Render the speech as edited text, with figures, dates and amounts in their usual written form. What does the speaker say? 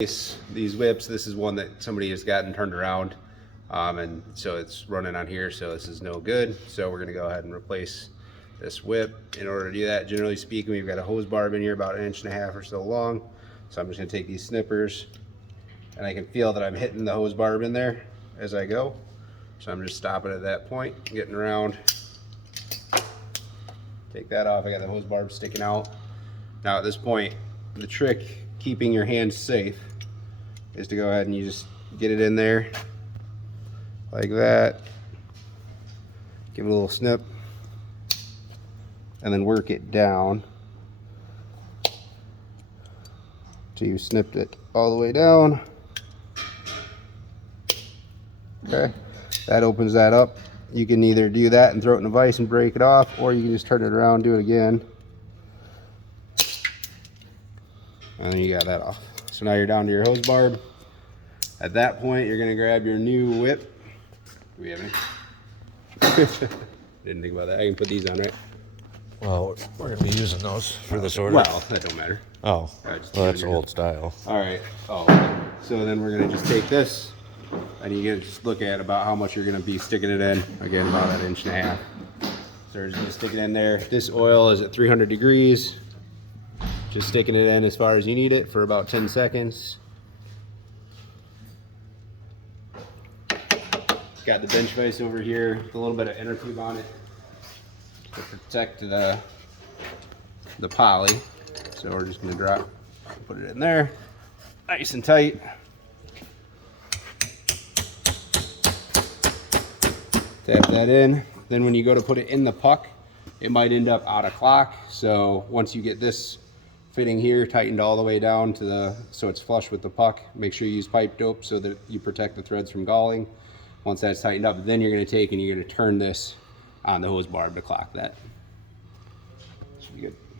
These whips, this is one that somebody has gotten turned around, and so it's running on here, so this is no good. So we're going to go ahead and replace this whip. In order to do that, generally speaking, we've got a hose barb in here about 1.5 inches or so long. So I'm just going to take these snippers, and I can feel that I'm hitting the hose barb in there as I go. So I'm just stopping at that point, getting around. Take that off. I got the hose barb sticking out. Now at this point, the trick keeping your hands safe is to go ahead and you just get it in there like that, give it a little snip, and then work it down till you snipped it all the way down. Okay, that opens that up. You can either do that and throw it in a vise and break it off, or you can just turn it around, do it again, and then you got that off. So now you're down to your hose barb. At that point, you're going to grab your new whip. Do we have any? Didn't think about that. I can put these on, right? Well, we're going to be using those for this order. Well, that don't matter. Oh, well, that's old style. All right. Oh, so then we're going to just take this, and you can just look at about how much you're going to be sticking it in. Again, about 1.5 inches. So we're just going to stick it in there. This oil is at 300 degrees. Just sticking it in as far as you need it for about 10 seconds. Got the bench vise over here with a little bit of inner tube on it to protect the poly. So we're just going to put it in there, nice and tight. Tap that in. Then when you go to put it in the puck, it might end up out of clock. So once you get this fitting here tightened all the way down to so it's flush with the puck, make sure you use pipe dope so that you protect the threads from galling. Once that's tightened up, then you're going to take and you're going to turn this on the hose barb to clock that. Should be good.